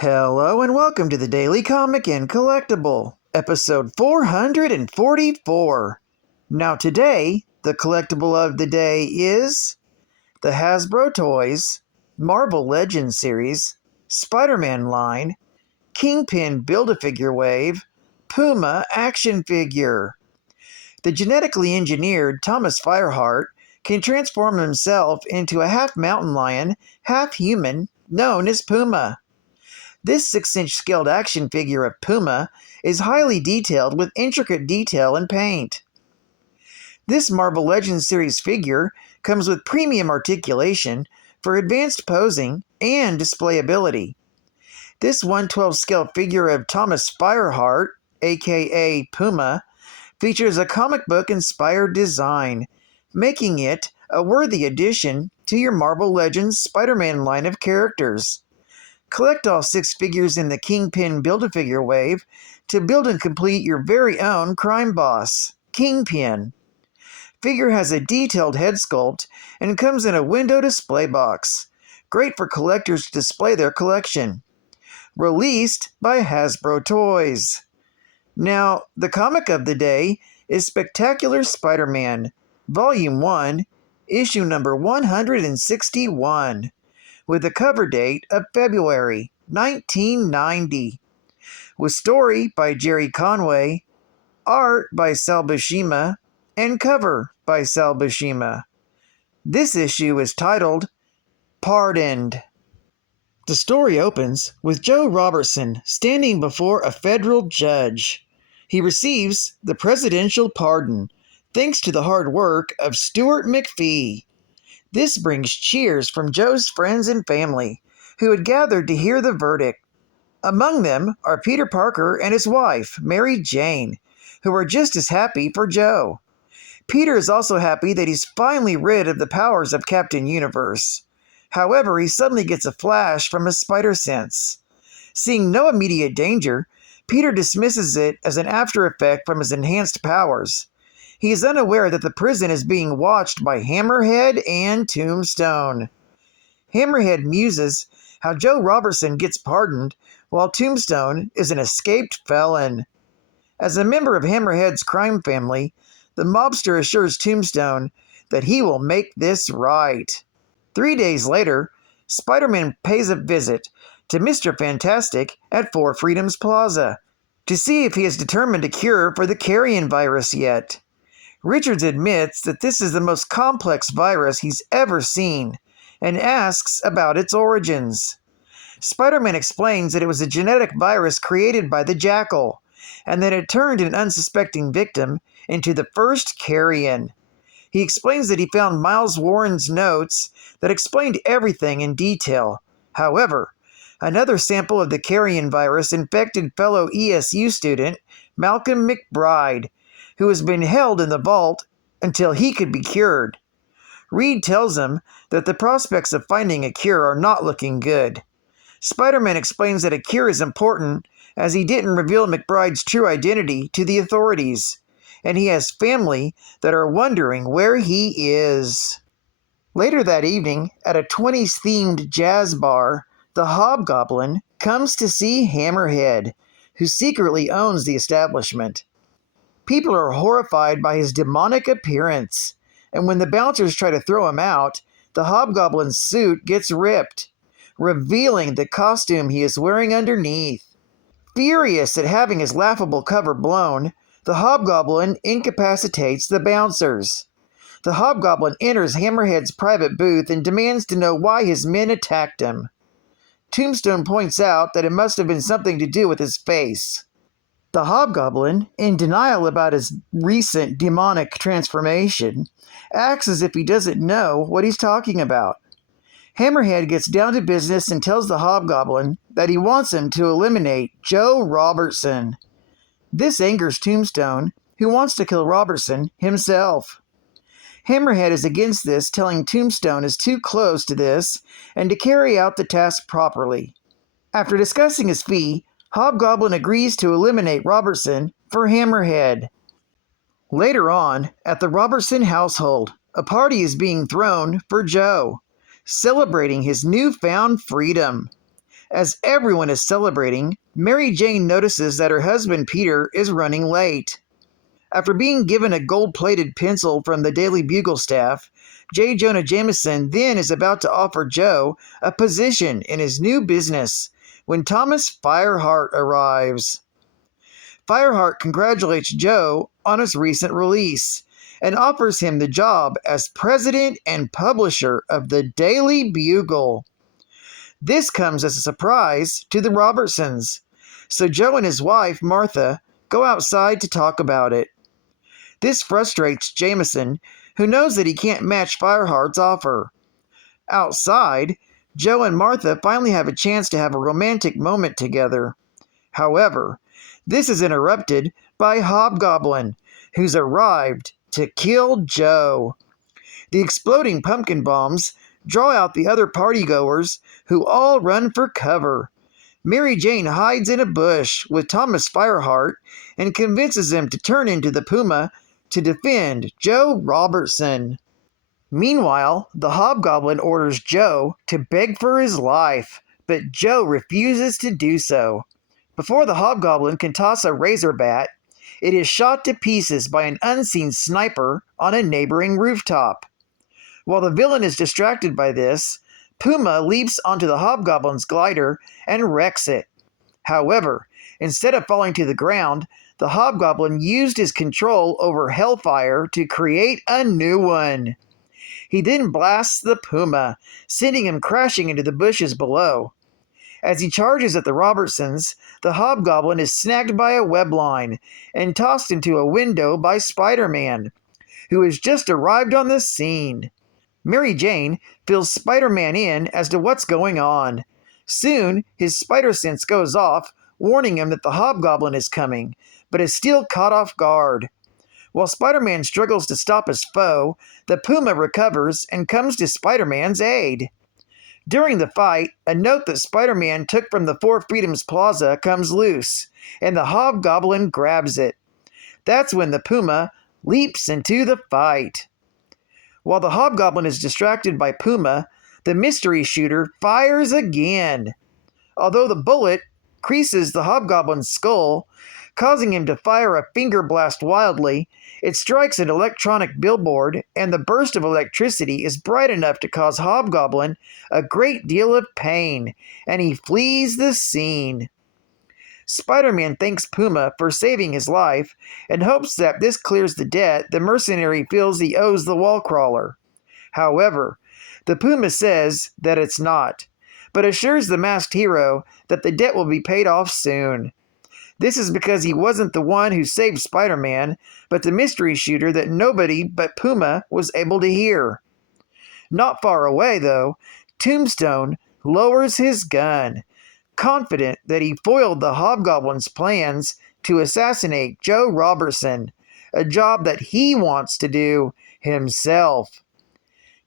Hello and welcome to the Daily Comic and Collectible, episode 444. Now today, the collectible of the day is the Hasbro Toys, Marvel Legends series, Spiderman line, Kingpin Build-A-Figure Wave, Puma action figure. The genetically engineered Thomas Fireheart can transform himself into a half mountain lion, half human, known as Puma. This 6-inch scaled action figure of Puma is highly detailed with intricate detail and paint. This Marvel Legends series figure comes with premium articulation for advanced posing and displayability. This 1/12 scale figure of Thomas Fireheart, aka Puma, features a comic book inspired design, making it a worthy addition to your Marvel Legends Spider-Man line of characters. Collect all 6 figures in the Kingpin Build-A-Figure Wave to build and complete your very own crime boss, Kingpin. Figure has a detailed head sculpt and comes in a window display box, great for collectors to display their collection. Released by Hasbro Toys. Now, the comic of the day is Spectacular Spider-Man, Volume 1, Issue number 161. With a cover date of February 1990, with story by Jerry Conway, art by Sal Buscema, and cover by Sal Buscema. This issue is titled Pardoned. The story opens with Joe Robertson standing before a federal judge. He receives the presidential pardon thanks to the hard work of Stuart McPhee. This brings cheers from Joe's friends and family, who had gathered to hear the verdict. Among them are Peter Parker and his wife, Mary Jane, who are just as happy for Joe. Peter is also happy that he's finally rid of the powers of Captain Universe. However, he suddenly gets a flash from his spider sense. Seeing no immediate danger, Peter dismisses it as an after effect from his enhanced powers. He is unaware that the prison is being watched by Hammerhead and Tombstone. Hammerhead muses how Joe Robertson gets pardoned while Tombstone is an escaped felon. As a member of Hammerhead's crime family, the mobster assures Tombstone that he will make this right. 3 days later, Spider-Man pays a visit to Mr. Fantastic at Four Freedoms Plaza to see if he has determined a cure for the carrion virus yet. Richards admits that this is the most complex virus he's ever seen and asks about its origins. Spider-Man explains that it was a genetic virus created by the Jackal and that it turned an unsuspecting victim into the first carrion. He explains that he found Miles Warren's notes that explained everything in detail. However, another sample of the carrion virus infected fellow ESU student Malcolm McBride, who has been held in the vault until he could be cured. Reed tells him that the prospects of finding a cure are not looking good. Spider-Man explains that a cure is important as he didn't reveal McBride's true identity to the authorities, and he has family that are wondering where he is. Later that evening, at a 20s-themed jazz bar, the Hobgoblin comes to see Hammerhead, who secretly owns the establishment. People are horrified by his demonic appearance, and when the bouncers try to throw him out, the Hobgoblin's suit gets ripped, revealing the costume he is wearing underneath. Furious at having his laughable cover blown, the Hobgoblin incapacitates the bouncers. The Hobgoblin enters Hammerhead's private booth and demands to know why his men attacked him. Tombstone points out that it must have been something to do with his face. The Hobgoblin, in denial about his recent demonic transformation, acts as if he doesn't know what he's talking about. Hammerhead gets down to business and tells the Hobgoblin that he wants him to eliminate Joe Robertson. This angers Tombstone, who wants to kill Robertson himself. Hammerhead is against this, telling Tombstone is too close to this and to carry out the task properly. After discussing his fee, Hobgoblin agrees to eliminate Robertson for Hammerhead. Later on, at the Robertson household, a party is being thrown for Joe, celebrating his newfound freedom. As everyone is celebrating, Mary Jane notices that her husband Peter is running late. After being given a gold-plated pencil from the Daily Bugle staff, J. Jonah Jameson then is about to offer Joe a position in his new business when Thomas Fireheart arrives. Fireheart congratulates Joe on his recent release and offers him the job as president and publisher of the Daily Bugle. This comes as a surprise to the Robertsons, so Joe and his wife, Martha, go outside to talk about it. This frustrates Jameson, who knows that he can't match Fireheart's offer. Outside, Joe and Martha finally have a chance to have a romantic moment together. However, this is interrupted by Hobgoblin, who's arrived to kill Joe. The exploding pumpkin bombs draw out the other partygoers, who all run for cover. Mary Jane hides in a bush with Thomas Fireheart and convinces him to turn into the Puma to defend Joe Robertson. Meanwhile, the Hobgoblin orders Joe to beg for his life, but Joe refuses to do so. Before the Hobgoblin can toss a razor bat, it is shot to pieces by an unseen sniper on a neighboring rooftop. While the villain is distracted by this, Puma leaps onto the Hobgoblin's glider and wrecks it. However, instead of falling to the ground, the Hobgoblin used his control over Hellfire to create a new one. He then blasts the Puma, sending him crashing into the bushes below. As he charges at the Robertsons, the Hobgoblin is snagged by a web line and tossed into a window by Spider-Man, who has just arrived on the scene. Mary Jane fills Spider-Man in as to what's going on. Soon, his spider sense goes off, warning him that the Hobgoblin is coming, but is still caught off guard. While Spider-Man struggles to stop his foe, the Puma recovers and comes to Spider-Man's aid. During the fight, a note that Spider-Man took from the Four Freedoms Plaza comes loose, and the Hobgoblin grabs it. That's when the Puma leaps into the fight. While the Hobgoblin is distracted by Puma, the mystery shooter fires again. Although the bullet creases the Hobgoblin's skull, causing him to fire a finger blast wildly, it strikes an electronic billboard, and the burst of electricity is bright enough to cause Hobgoblin a great deal of pain, and he flees the scene. Spider-Man thanks Puma for saving his life and hopes that this clears the debt the mercenary feels he owes the wall crawler. However, the Puma says that it's not, but assures the masked hero that the debt will be paid off soon. This is because he wasn't the one who saved Spider-Man, but the mystery shooter that nobody but Puma was able to hear. Not far away, though, Tombstone lowers his gun, confident that he foiled the Hobgoblin's plans to assassinate Joe Robertson, a job that he wants to do himself.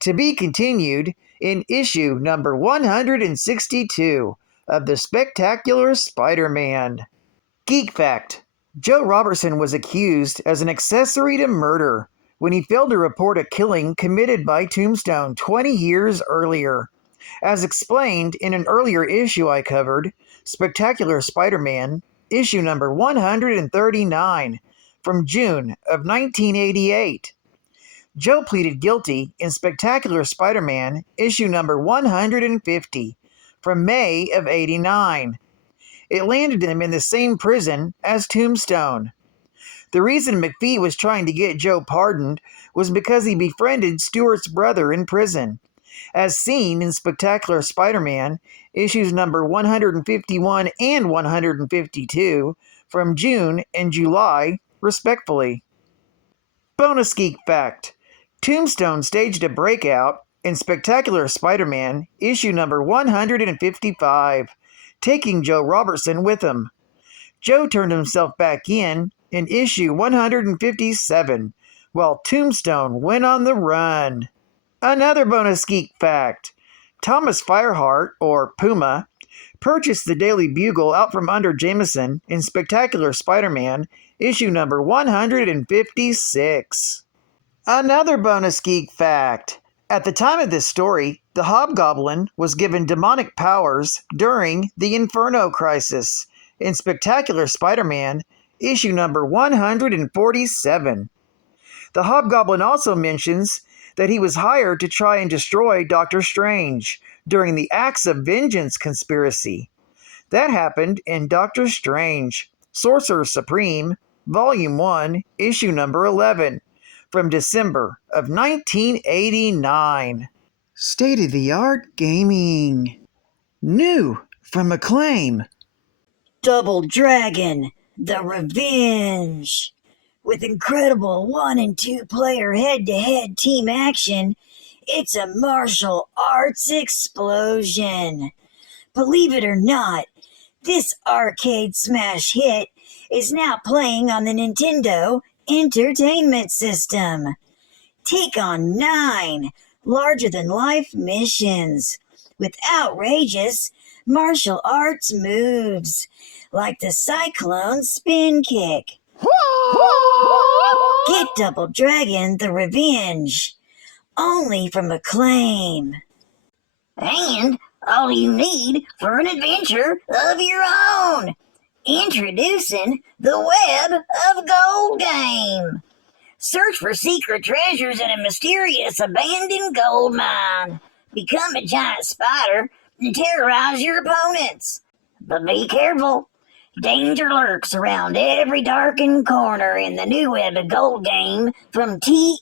To be continued in issue number 162 of the Spectacular Spider-Man. Geek Fact: Joe Robertson was accused as an accessory to murder when he failed to report a killing committed by Tombstone 20 years earlier. As explained in an earlier issue I covered, Spectacular Spider-Man, issue number 139, from June of 1988. Joe pleaded guilty in Spectacular Spider-Man, issue number 150, from May of '89. It landed him in the same prison as Tombstone. The reason McPhee was trying to get Joe pardoned was because he befriended Stewart's brother in prison, as seen in Spectacular Spider-Man, issues number 151 and 152, from June and July, respectively. Bonus Geek Fact: Tombstone staged a breakout in Spectacular Spider-Man, issue number 155, taking Joe Robertson with him. Joe turned himself back in issue 157, while Tombstone went on the run. Another bonus geek fact: Thomas Fireheart, or Puma, purchased the Daily Bugle out from under Jameson in Spectacular Spider-Man, issue number 156. Another bonus geek fact: at the time of this story, The Hobgoblin was given demonic powers during the Inferno Crisis in Spectacular Spider-Man, issue number 147. The Hobgoblin also mentions that he was hired to try and destroy Doctor Strange during the Acts of Vengeance conspiracy. That happened in Doctor Strange, Sorcerer Supreme, Volume 1, issue number 11, from December of 1989. State-of-the-art gaming. New from Acclaim. Double Dragon, The Revenge. With incredible 1 and 2 player head-to-head team action, it's a martial arts explosion. Believe it or not, this arcade smash hit is now playing on the Nintendo Entertainment System. Take on 9 larger-than-life missions with outrageous martial arts moves like the Cyclone Spin Kick. Get Double Dragon, The Revenge, only from Acclaim. And all you need for an adventure of your own. Introducing the Web of Gold game. Search for secret treasures in a mysterious abandoned gold mine. Become a giant spider and terrorize your opponents. But be careful. Danger lurks around every darkened corner in the new Web of Gold game from TSR.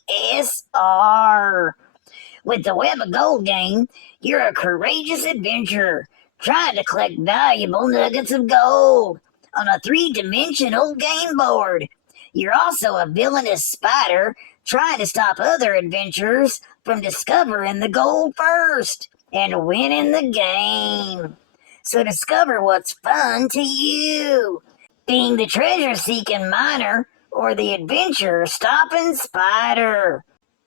With the Web of Gold game, you're a courageous adventurer trying to collect valuable nuggets of gold on a 3-dimensional game board. You're also a villainous spider trying to stop other adventurers from discovering the gold first and winning the game. So discover what's fun to you, being the treasure-seeking miner or the adventure-stopping spider.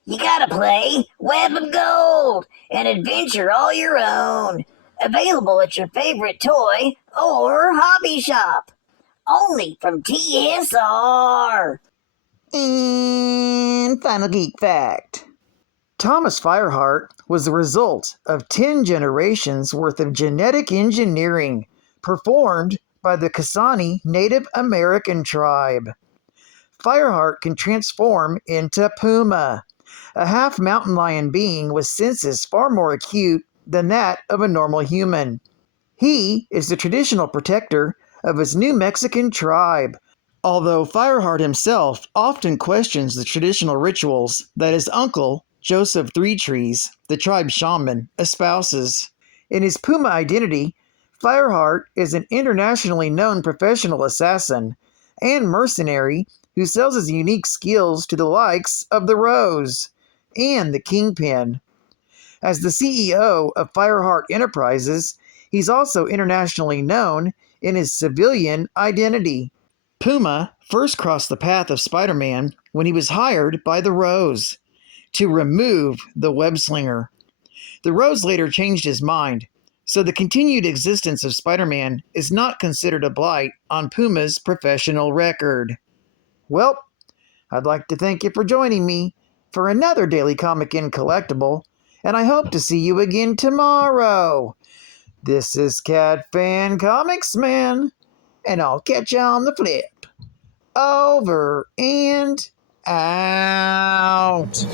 You gotta play Web of Gold, an adventure all your own. Available at your favorite toy or hobby shop. Only from TSR. And final geek fact. Thomas Fireheart was the result of 10 generations worth of genetic engineering performed by the Kasani Native American tribe. Fireheart can transform into Puma, a half-mountain lion being with senses far more acute than that of a normal human. He is the traditional protector of his New Mexican tribe, although Fireheart himself often questions the traditional rituals that his uncle, Joseph Three Trees, the tribe shaman, espouses. In his Puma identity, Fireheart is an internationally known professional assassin and mercenary who sells his unique skills to the likes of the Rose and the Kingpin. As the CEO of Fireheart Enterprises, he's also internationally known in his civilian identity. Puma first crossed the path of Spider-Man when he was hired by the Rose to remove the web-slinger. The Rose later changed his mind, so the continued existence of Spider-Man is not considered a blight on Puma's professional record. Well, I'd like to thank you for joining me for another Daily Comic and Collectible, and I hope to see you again tomorrow. This is Cat Fan Comics Man, and I'll catch you on the flip. Over and out.